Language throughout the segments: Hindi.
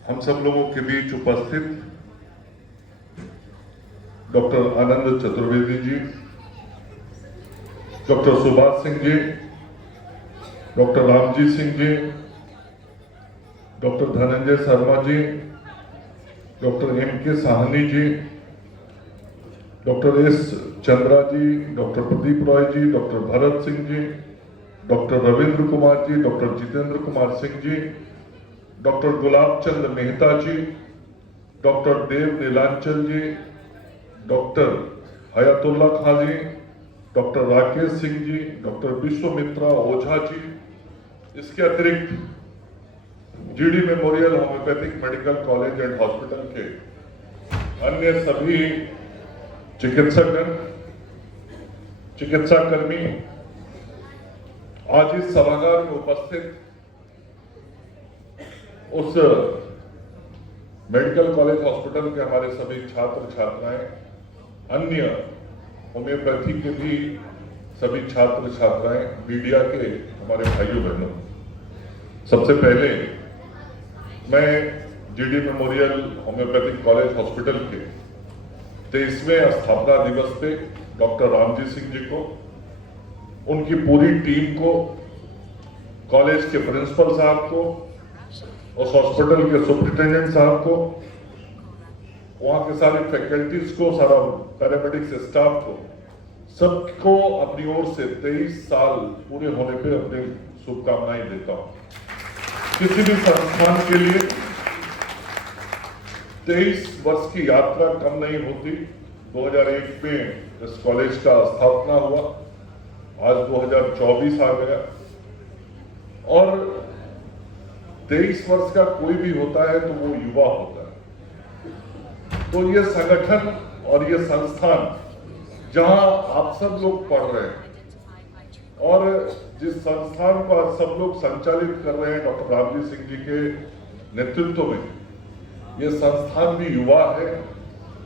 हम सब लोगों के बीच उपस्थित doctor Anand Chaturvedi ji, doctor Subhash Singh ji, doctor Ramji Singh ji, doctor Dhananjay Sharma ji, doctor M.K. Sahni ji, doctor S. Chandra जी, डॉक्टर प्रदीप रॉय जी, doctor Bharat Singh ji, doctor Ravindra Kumar ji, doctor Jitendra Kumar Singh ji, doctor Gulab Chand Mehta जी, डॉक्टर देव नीलांचल जी, डॉक्टर हयातुल्ला खां जी, डॉक्टर राकेश सिंह जी, डॉक्टर विश्वमित्रा ओझा जी, इसके अतिरिक्त GD memorial homeopathic medical college and hospital के अन्य सभी चिकित्सकगण, चिकित्साकर्मी आज इस सभागार में उपस्थित उस मेडिकल कॉलेज हॉस्पिटल के हमारे सभी छात्र छात्राएं, अन्य होम्योपैथी के भी सभी छात्र छात्राएं, मीडिया के हमारे भाइयों बहनों, सबसे पहले मैं GD memorial homeopathic college hospital के 23वें स्थापना दिवस पे डॉक्टर रामजी सिंह जी को, उनकी पूरी टीम को, कॉलेज के प्रिंसिपल साहब को, उस हॉस्पिटल के सुपरिटेंडेंट साहब को, वहां के सारे फैकल्टीज को, सारा पैरामेडिक्स स्टाफ को, सबको अपनी ओर से 23 साल पूरे होने पे अपनी शुभकामनाएं देता हूं। किसी भी संस्थान के लिए 23 वर्ष की यात्रा कम नहीं होती। 2001 में इस कॉलेज का स्थापना हुआ, आज 2024 आ गया और 23 वर्ष का कोई भी होता है तो वो युवा होता है। तो ये संगठन और ये संस्थान जहां आप सब लोग पढ़ रहे हैं और जिस संस्थान को आज सब लोग संचालित कर रहे हैं डॉक्टर रामजी सिंह जी के नेतृत्व में, ये संस्थान भी युवा है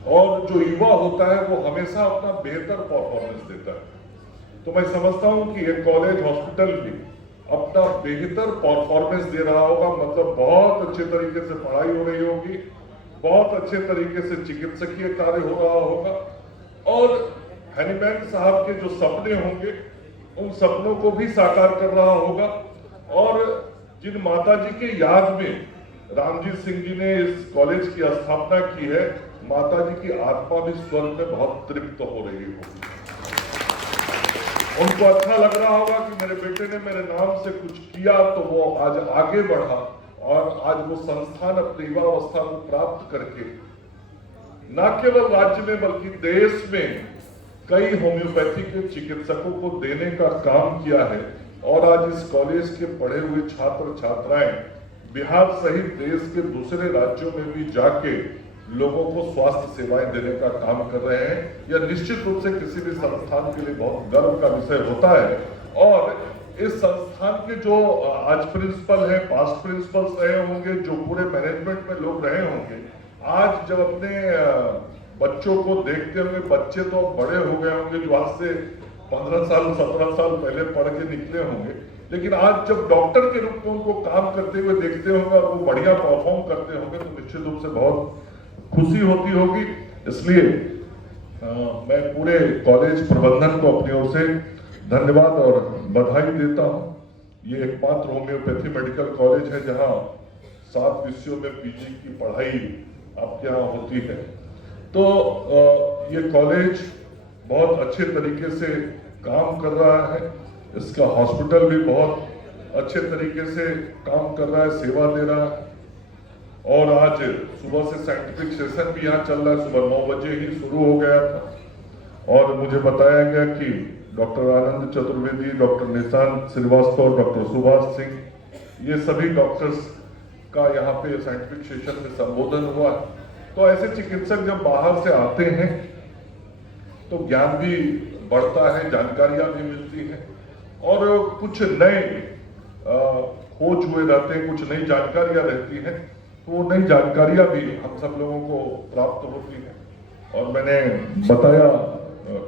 और जो युवा होता है वो हमेशा अपना बेहतर परफॉर्मेंस देता है। तो मैं समझता हूं कि ये कॉलेज हॉस्पिटल भी अपना बेहतर परफॉर्मेंस दे रहा होगा, मतलब बहुत अच्छे तरीके से पढ़ाई हो रही होगी, बहुत अच्छे तरीके से चिकित्सकीय कार्य हो रहा होगा और हैनीमैन साहब के जो सपने होंगे उन सपनों को भी साकार कर रहा होगा। और जिन माता जी के याद में रामजी सिंह जी ने इस कॉलेज की स्थापना की है, माता जी की आत्मा भी स्वर्ग में बहुत तृप्त हो रही होगी। उनको अच्छा लग रहा होगा कि मेरे बेटे ने मेरे नाम से कुछ किया तो वो आज आगे बढ़ा और आज वो संस्थान अपनी युवावस्था को प्राप्त करके न केवल राज्य में बल्कि देश में कई होम्योपैथी के चिकित्सकों को देने का काम किया है। और आज इस कॉलेज के पढ़े हुए छात्र छात्राएं बिहार सहित देश के दूसरे राज्यों में भी जाके लोगों को स्वास्थ्य सेवाएं देने का काम कर रहे हैं। यह निश्चित रूप से किसी भी संस्थान के लिए बहुत गर्व का विषय होता है। और इस संस्थान के जो आज प्रिंसिपल हैं, पास्ट प्रिंसिपल्स रहे होंगे, जो पूरे मैनेजमेंट में लोग रहे होंगे, आज जब अपने बच्चों को देखते होंगे, बच्चे तो बड़े हो गए होंगे जो आज से 15 साल 17 साल पहले पढ़ के निकले होंगे, लेकिन आज जब डॉक्टर के रूप में उनको काम करते हुए देखते होंगे और वो बढ़िया परफॉर्म करते होंगे तो निश्चित रूप से बहुत खुशी होती होगी। इसलिए मैं पूरे कॉलेज प्रबंधन को अपनी ओर से धन्यवाद और बधाई देता हूँ। ये एकमात्र होम्योपैथी मेडिकल कॉलेज है जहाँ 7 विषयों में PG की पढ़ाई आपके यहाँ होती है। तो ये कॉलेज बहुत अच्छे तरीके से काम कर रहा है, इसका हॉस्पिटल भी बहुत अच्छे तरीके से काम कर रहा है, सेवा दे रहा है। और आज सुबह से साइंटिफिक सेशन भी यहाँ चल रहा है, सुबह 9 बजे ही शुरू हो गया था और मुझे बताया गया कि doctor Anand Chaturvedi, doctor Nishant Srivastava, doctor Subhash Singh, ये सभी डॉक्टर्स का यहाँ पे साइंटिफिक सेशन में संबोधन हुआ है। तो ऐसे चिकित्सक जब बाहर से आते हैं तो ज्ञान भी बढ़ता है, जानकारियां भी मिलती हैं और कुछ नए खोज हुए रहते हैं, कुछ नई जानकारियां रहती हैं, तो वो नई जानकारियां भी हम सब लोगों को प्राप्त होती हैं। और मैंने बताया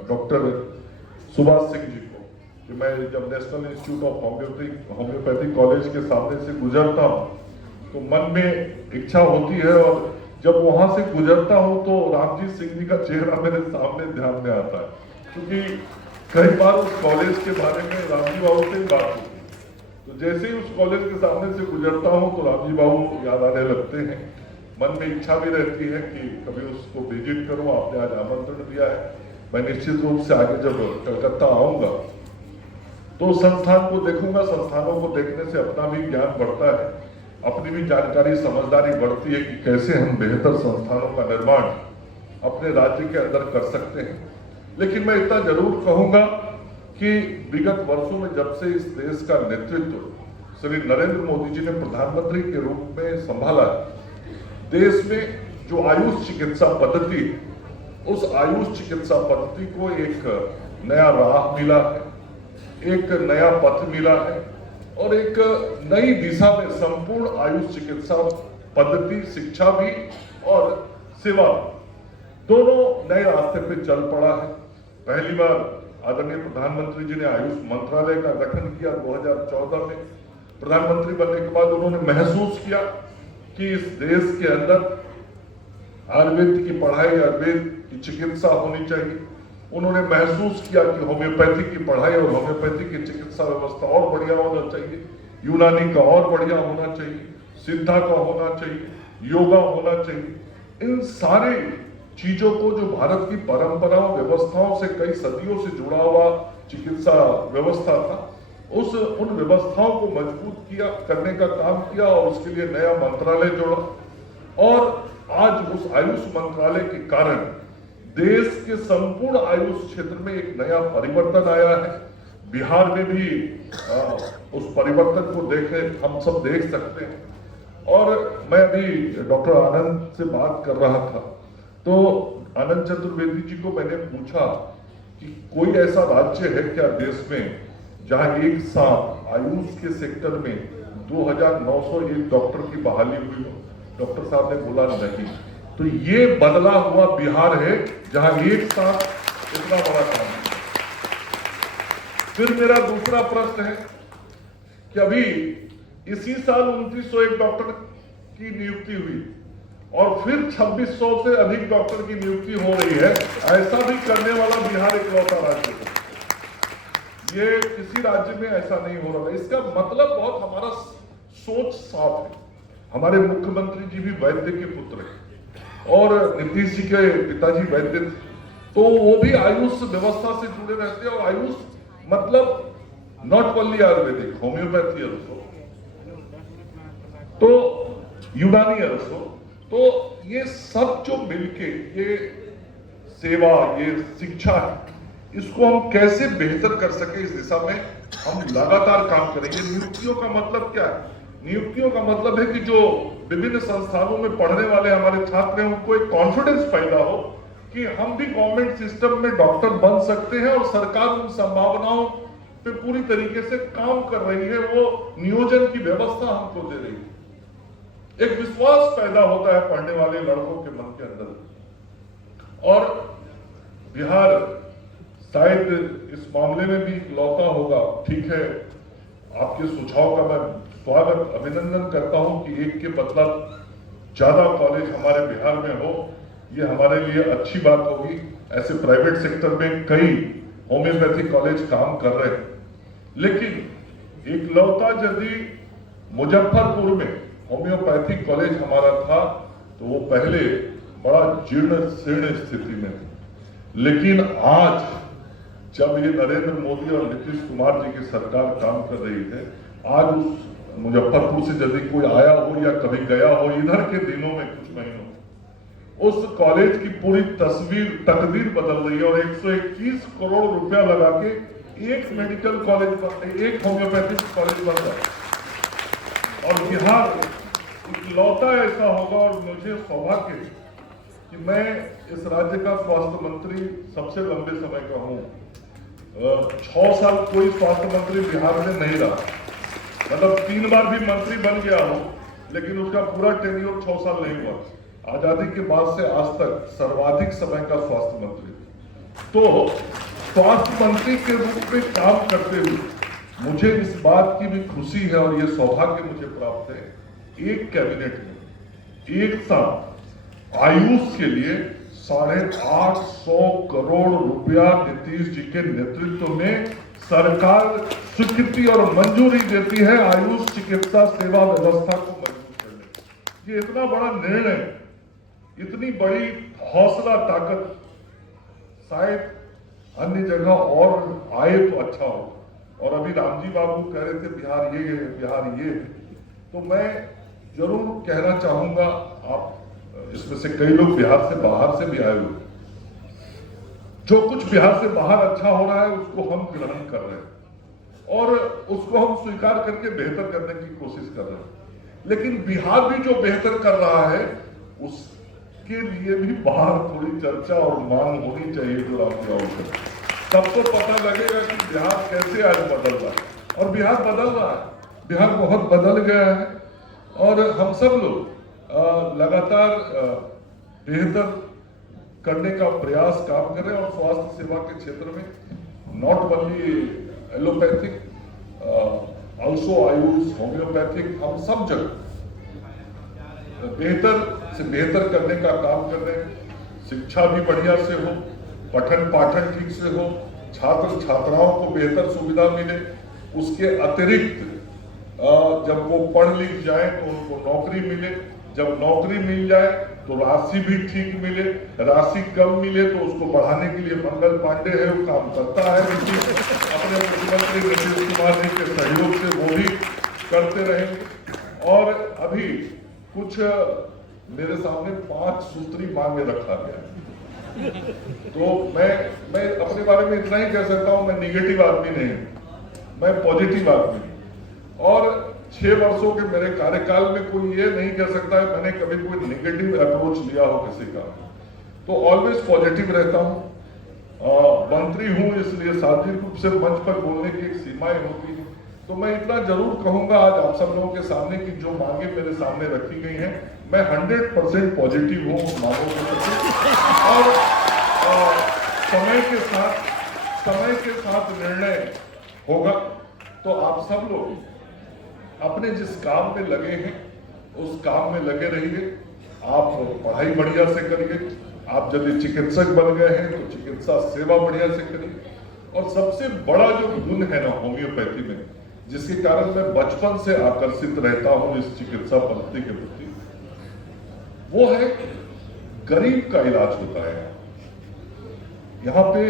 डॉक्टर सुभाष सिंह जी को कि मैं जब national institute of homeopathy college के सामने से गुजरता हूँ तो मन में इच्छा होती है, और जब वहां से गुजरता हूं तो रामजी सिंह जी का चेहरा मेरे सामने ध्यान में आता है, क्योंकि कई बार उस कॉलेज के बारे में रामजी बाबू से ही बात होती है। तो जैसे ही उस कॉलेज के सामने से गुजरता हूं तो रामजी बाबू याद आने लगते हैं। मन में इच्छा भी रहती है कि कभी उसको विजिट करूं। आपने आज आमंत्रण दिया है, मैं निश्चित रूप से आगे जब कलकत्ता आऊंगा तो संस्थान को देखूंगा। संस्थानों को देखने से अपना भी ज्ञान बढ़ता है, अपनी भी जानकारी समझदारी बढ़ती है कि कैसे हम बेहतर संस्थानों का निर्माण अपने राज्य के अंदर कर सकते हैं। लेकिन मैं इतना जरूर कहूंगा कि विगत वर्षों में जब से इस देश का नेतृत्व श्री नरेंद्र मोदी जी ने प्रधानमंत्री के रूप में संभाला, देश में जो आयुष चिकित्सा पद्धति, उस आयुष चिकित्सा पद्धति को एक नया राह मिला है, एक नया पथ मिला है, और एक नई दिशा में संपूर्ण आयुष चिकित्सा पद्धति, शिक्षा भी और सेवा दोनों नए रास्ते पे चल पड़ा है। पहली बार आदरणीय प्रधानमंत्री जी ने आयुष मंत्रालय का गठन किया 2014 में। प्रधानमंत्री बनने के बाद उन्होंने महसूस किया कि इस देश के अंदर आयुर्वेद की पढ़ाई, आयुर्वेद की चिकित्सा होनी चाहिए। उन्होंने महसूस किया कि होम्योपैथी की पढ़ाई और होम्योपैथी की चिकित्सा व्यवस्था और बढ़िया होना चाहिए, यूनानी का और बढ़िया होना चाहिए, सिद्धा का होना चाहिए, योगा होना चाहिए। इन सारे चीजों को, जो भारत की परंपराओं व्यवस्थाओं से कई सदियों से जुड़ा हुआ चिकित्सा व्यवस्था था, उन व्यवस्थाओं को मजबूत किया, करने का काम किया, और उसके लिए नया मंत्रालय जोड़ा। और आज उस आयुष मंत्रालय के कारण देश के संपूर्ण आयुष क्षेत्र में एक नया परिवर्तन आया है। बिहार में भी उस परिवर्तन को देखे हम सब देख सकते हैं। और मैं अभी डॉक्टर आनंद से बात कर रहा था, तो आनंद चतुर्वेदी जी को मैंने पूछा कि कोई ऐसा राज्य है क्या देश में जहां एक साथ आयुष के सेक्टर में 2901 डॉक्टर की बहाली हुई हो? डॉक्टर साहब ने बोला नहीं। तो ये बदला हुआ बिहार है जहां एक साथ इतना बड़ा काम है। फिर मेरा दूसरा प्रश्न है कि अभी इसी साल 2901 डॉक्टर की नियुक्ति हुई और फिर 2600 से अधिक डॉक्टर की नियुक्ति हो रही है। ऐसा भी करने वाला बिहार इकलौता राज्य है। ये किसी राज्य में ऐसा नहीं हो रहा है। इसका मतलब बहुत हमारा सोच साफ है। हमारे मुख्यमंत्री जी भी वैद्य के पुत्र हैं और नीतीश जी के पिताजी वैद्य थे, तो वो भी आयुष व्यवस्था से जुड़े रहते हैं। और आयुष मतलब not only Ayurvedic, homeopathy also, तो यूनानी अल्सो। तो ये सब जो मिलके ये सेवा, ये शिक्षा है, इसको हम कैसे बेहतर कर सके, इस दिशा में हम लगातार काम करेंगे। नियुक्तियों का मतलब क्या है? नियुक्तियों का मतलब है कि जो विभिन्न संस्थानों में पढ़ने वाले हमारे छात्र हैं, उनको एक कॉन्फिडेंस पैदा हो कि हम भी गवर्नमेंट सिस्टम में डॉक्टर बन सकते हैं और सरकार उन संभावनाओं पे पूरी तरीके से काम कर रही है। वो नियोजन की व्यवस्था हमको दे रही है। एक विश्वास पैदा होता है पढ़ने वाले लड़कों के मन के अंदर। और बिहार शायद इस मामले में भी इकलौता होगा। ठीक है, आपके सुझाव का मैं स्वागत, अभिनंदन करता हूं कि एक के बदला ज्यादा कॉलेज हमारे बिहार में हो, ये हमारे लिए अच्छी बात होगी। ऐसे प्राइवेट सेक्टर में कई होम्योपैथी कॉलेज काम कर रहे हैं, लेकिन इकलौता यदि मुजफ्फरपुर में होम्योपैथी कॉलेज हमारा था तो वो पहले बड़ा जीर्ण शीर्ण स्थिति में थी। लेकिन आज जब ये नरेंद्र मोदी और नीतीश कुमार जी की सरकार काम कर रही है, आज उस मुजफ्फरपुर से यदि कोई आया हो या कभी गया हो इधर के दिनों में, कुछ महीनों, उस कॉलेज की पूरी तकदीर बदल रही है। और 121 करोड़ रुपया लगा के एक मेडिकल कॉलेज, एक होम्योपैथिक कॉलेज बन रहा है। और बिहार इकलौता ऐसा होगा। और मुझे सौभाग्य है कि मैं इस राज्य का स्वास्थ्य मंत्री सबसे लंबे समय का हूँ। 6 साल कोई स्वास्थ्य मंत्री बिहार में नहीं रहा, मतलब 3 बार भी मंत्री बन गया हो, लेकिन उसका पूरा टेन्योर 6 साल नहीं हुआ। आजादी के बाद से आज तक सर्वाधिक समय का स्वास्थ्य मंत्री। तो स्वास्थ्य मंत्री के रूप में काम करते हुए मुझे इस बात की भी खुशी है और ये सौभाग्य मुझे प्राप्त है एक कैबिनेट में एक साथ आयुष के लिए 850 करोड़ रुपया नीतीश जी के नेतृत्व में सरकार स्वीकृति और मंजूरी देती है आयुष चिकित्सा सेवा व्यवस्था को मजबूत करने। ये इतना बड़ा निर्णय, इतनी बड़ी हौसला ताकत शायद अन्य जगह और आए तो अच्छा हो। और अभी रामजी बाबू कह रहे थे बिहार ये है, बिहार ये है, तो मैं जरूर कहना चाहूंगा, आप इसमें से कई लोग बिहार से बाहर से भी आए हुए, जो कुछ बिहार से बाहर अच्छा हो रहा है उसको हम ग्रहण कर रहे हैं और उसको हम स्वीकार करके बेहतर करने की कोशिश कर रहे हैं। लेकिन बिहार भी जो बेहतर कर रहा है उसके लिए भी बाहर थोड़ी चर्चा और मांग होनी चाहिए। जो रामजी बाबू कर, तब तो पता लगेगा कि बिहार कैसे आज बदल रहा है। और बिहार बदल रहा है, बिहार बहुत बदल गया है और हम सब लोग लगातार बेहतर करने का प्रयास काम कर रहे हैं। और स्वास्थ्य सेवा के क्षेत्र में not only allopathic, also Ayush, homeopathic, हम सब जगह बेहतर से बेहतर करने का काम कर रहे हैं। शिक्षा भी बढ़िया से हो, पठन पाठन ठीक से हो, छात्र छात्राओं को बेहतर सुविधा मिले। उसके अतिरिक्त जब वो पढ़ लिख जाए तो उनको नौकरी मिले, जब नौकरी मिल जाए तो राशि भी ठीक मिले, राशि कम मिले तो उसको बढ़ाने के लिए मंगल पांडे है, वो काम करता है। अपने मुख्यमंत्री नीतीश कुमार जी के सहयोग से वो भी करते रहेंगे। और अभी कुछ मेरे सामने 5 सूत्री मांगे रखा गया है, तो मैं अपने बारे में इतना ही कह सकता हूं, मैं निगेटिव आदमी नहीं, मैं पॉजिटिव आदमी हूं। और 6 वर्षों के मेरे कार्यकाल में कोई ये नहीं कह सकता है मैंने कभी कोई नेगेटिव अप्रोच लिया हो किसी का, तो ऑलवेज पॉजिटिव रहता हूं। मंत्री हूं इसलिए शारीरिक रूप से मंच पर बोलने की एक सीमाएं होती है। तो मैं इतना जरूर कहूंगा आज आप सब लोगों के सामने कि जो मांगे मेरे सामने रखी गई हैं, मैं 100% पॉजिटिव हूं उन मांगों के प्रति। और समय के साथ निर्णय होगा। तो आप सब लोग अपने जिस काम में लगे हैं उस काम में लगे रहिए। आप पढ़ाई बढ़िया से करिए, आप यदि चिकित्सक बन गए हैं तो चिकित्सा सेवा बढ़िया से करिए। और सबसे बड़ा जो गुण है ना होम्योपैथी में, जिसके कारण मैं बचपन से आकर्षित रहता हूं इस चिकित्सा पद्धति के प्रति, वो है गरीब का इलाज होता है। यहाँ पे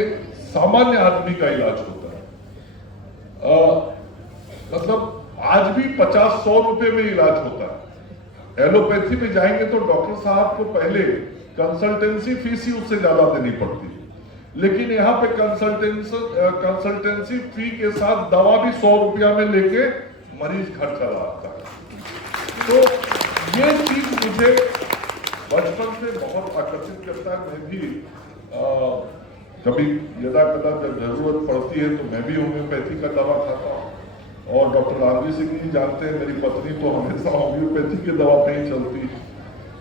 सामान्य आदमी का इलाज होता है। मतलब आज भी 50-100 रुपए में इलाज होता है। एलोपैथी में जाएंगे तो डॉक्टर साहब को पहले कंसल्टेंसी फीस ही उससे ज्यादा देनी पड़ती है, लेकिन यहाँ पे कंसल्टेंसी फी के साथ दवा भी 100 रुपया में लेके मरीज घर चला आता है। तो ये चीज मुझे बचपन से बहुत आकर्षित करता है। मैं भी कभी यदा कदा जब जरूरत पड़ती है तो मैं भी होम्योपैथी का दवा खाता हूँ। और डॉक्टर रामजी सिंह जी जानते हैं, मेरी पत्नी तो हमेशा होम्योपैथी की दवा पे ही चलती।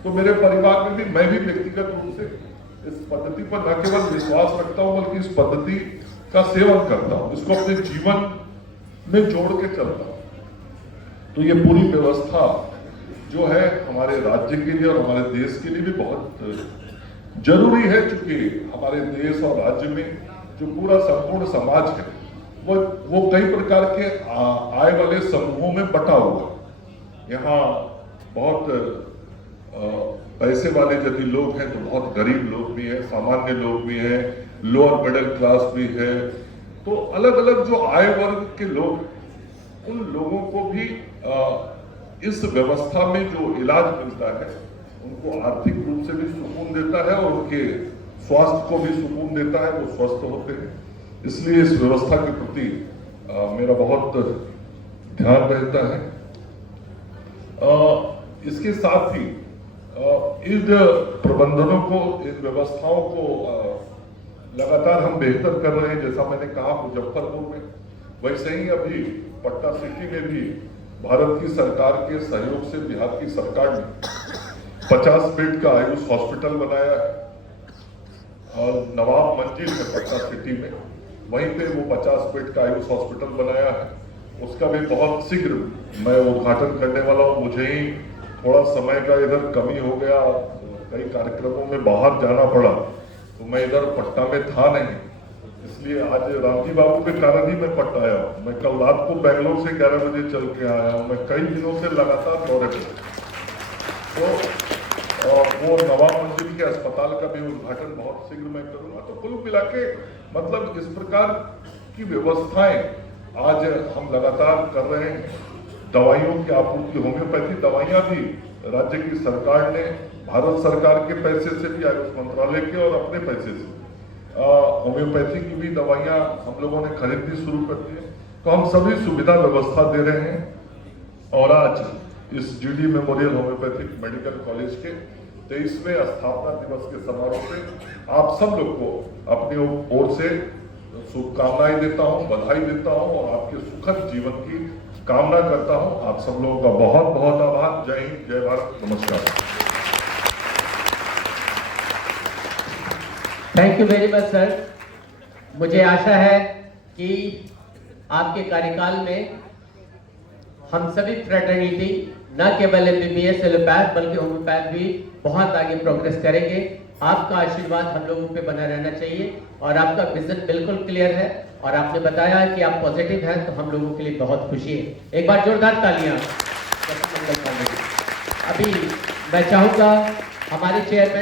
तो मेरे परिवार में भी मैं भी व्यक्तिगत रूप से इस पद्धति पर न केवल विश्वास रखता हूं बल्कि इस पद्धति का सेवन करता हूं, इसको अपने जीवन में जोड़ के चलता हूं। तो ये पूरी व्यवस्था जो है हमारे राज्य के लिए और हमारे देश के लिए भी बहुत जरूरी है, क्योंकि हमारे देश और राज्य में जो पूरा संपूर्ण समाज है वो कई प्रकार के आय वाले समूहों में बटा हुआ है। यहाँ बहुत पैसे वाले यदि लोग हैं तो बहुत गरीब लोग भी हैं, सामान्य लोग भी हैं, लोअर मिडिल क्लास भी है। तो अलग अलग जो आय वर्ग के लोग, उन लोगों को भी इस व्यवस्था में जो इलाज मिलता है उनको आर्थिक रूप से भी सुकून देता है और उनके स्वास्थ्य को भी सुकून देता है, वो स्वस्थ होते हैं। इसलिए इस व्यवस्था के प्रति मेरा बहुत ध्यान रहता है। इसके साथ ही इन प्रबंधनों को, इन व्यवस्थाओं को लगातार हम बेहतर कर रहे हैं। जैसा मैंने कहा मुजफ्फरपुर में, वैसे ही अभी पटना सिटी में भी भारत की सरकार के सहयोग से बिहार की सरकार ने 50 बेड का आयुष हॉस्पिटल बनाया है और नवाब मंजिल है पटना सिटी में, वहीं पे वो 50 बेड का आयुष हॉस्पिटल बनाया है। उसका भी बहुत शीघ्र मैं उद्घाटन करने वाला हूँ। मुझे ही थोड़ा समय का इधर कमी हो गया, कई कार्यक्रमों में बाहर जाना पड़ा, तो मैं इधर पटना में था नहीं, इसलिए आज रामजी बाबू के कारण ही मैं पटना आया। मैं कल रात को बेंगलोर से 11 बजे चल के आया हूँ। मैं कई दिनों से लगातार दौरे पे, तो वो नवा मंजिल के अस्पताल का भी उद्घाटन बहुत शीघ्र मैं करूंगा। तो कुल मिला के मतलब इस प्रकार की व्यवस्थाएं आज हम लगातार कर रहे हैं। दवाइयों की आपूर्ति, होम्योपैथी दवाइयां भी राज्य की सरकार ने, भारत सरकार के पैसे से भी, आयुष मंत्रालय के और अपने पैसे से होम्योपैथी की भी दवाइयां हम लोगों ने खरीदनी शुरू कर दी है। तो हम सभी सुविधा व्यवस्था दे रहे हैं। और आज इस GD memorial homeopathic medical college के 23वें स्थापना दिवस के समारोह पे आप सब लोग को अपनी ओर से शुभकामनाएं देता हूं, बधाई देता हूं और आपके सुखद जीवन की कामना करता हूं। आप सब लोगों का बहुत बहुत आभार। जय हिंद, जय भारत, नमस्कार। Thank you very much sir. मुझे आशा है कि आपके कार्यकाल में हम सभी फ्रेटर्निटी न केवल एमबीबीएस एलोपैथ बल्कि होम्योपैथ भी बहुत आगे प्रोग्रेस करेंगे। आपका आशीर्वाद हम लोगों पे बना रहना चाहिए और आपका विजन बिल्कुल क्लियर है और आपने बताया कि आप पॉजिटिव हैं, तो हम लोगों के लिए बहुत खुशी है। एक बार जोरदार तालियां। अभी मैं चाहूंगा हमारे चेयरमैन